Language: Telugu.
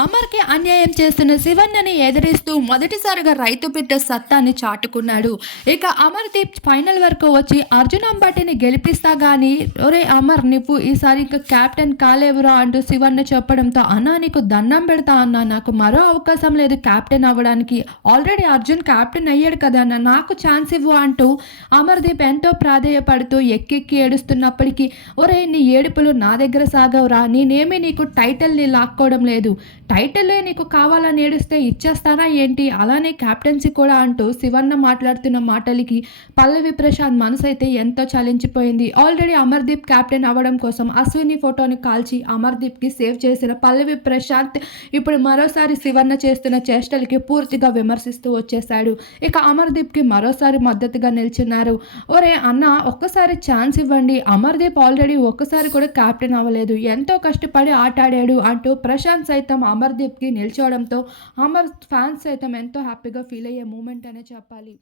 అమర్కి అన్యాయం చేస్తున్న శివన్నని ఎదిరిస్తూ మొదటిసారిగా రైతు బిడ్డ సత్తాన్ని చాటుకున్నాడు. ఇక అమర్దీప్ ఫైనల్ వరకు వచ్చి అర్జున్ అంబటిని గెలిపిస్తా గానీ ఒరే అమర్ నువ్వు ఈసారి ఇంకా క్యాప్టెన్ కాలేవురా అంటూ శివన్న చెప్పడంతో అన్నా నీకు దండం పెడతా అన్నా నాకు మరో అవకాశం లేదు క్యాప్టెన్ అవ్వడానికి. ఆల్రెడీ అర్జున్ క్యాప్టెన్ అయ్యాడు కదా అన్న నాకు ఛాన్స్ ఇవ్వు అంటూ అమర్దీప్ ఎంతో ప్రాధేయపడుతూ ఎక్కెక్కి ఏడుస్తున్నప్పటికీ ఒరే నీ ఏడుపులు నా దగ్గర సాగవురా. నేనేమీ నీకు టైటిల్ని లాక్కోవడం లేదు. టైటిల్లే నీకు కావాలని ఏడిస్తే ఇచ్చేస్తానా ఏంటి? అలానే క్యాప్టెన్సీ కూడా అంటూ శివన్న మాట్లాడుతున్న మాటలకి పల్లవి ప్రశాంత్ మనసు అయితే ఎంతో చలించిపోయింది. ఆల్రెడీ అమర్దీప్ క్యాప్టెన్ అవ్వడం కోసం అశ్విని ఫోటోని కాల్చి అమర్దీప్కి సేవ్ చేసిన పల్లవి ప్రశాంత్ ఇప్పుడు మరోసారి శివన్న చేస్తున్న చేష్టలకి పూర్తిగా విమర్శిస్తూ వచ్చేశాడు. ఇక అమర్దీప్కి మరోసారి మద్దతుగా నిల్చున్నారు ఒరే అన్న ఒక్కసారి ఛాన్స్ ఇవ్వండి. అమర్దీప్ ఆల్రెడీ ఒక్కసారి కూడా క్యాప్టెన్ అవ్వలేదు. ఎంతో కష్టపడి ఆట ఆడాడు అంటూ ప్రశాంత్ సైతం అమర్దీప్కి నిల్చోవడంతో అమర్ ఫ్యాన్స్ సైతం ఎంతో హ్యాపీగా ఫీల్ అయ్యే మూమెంట్ అనే చెప్పాలి.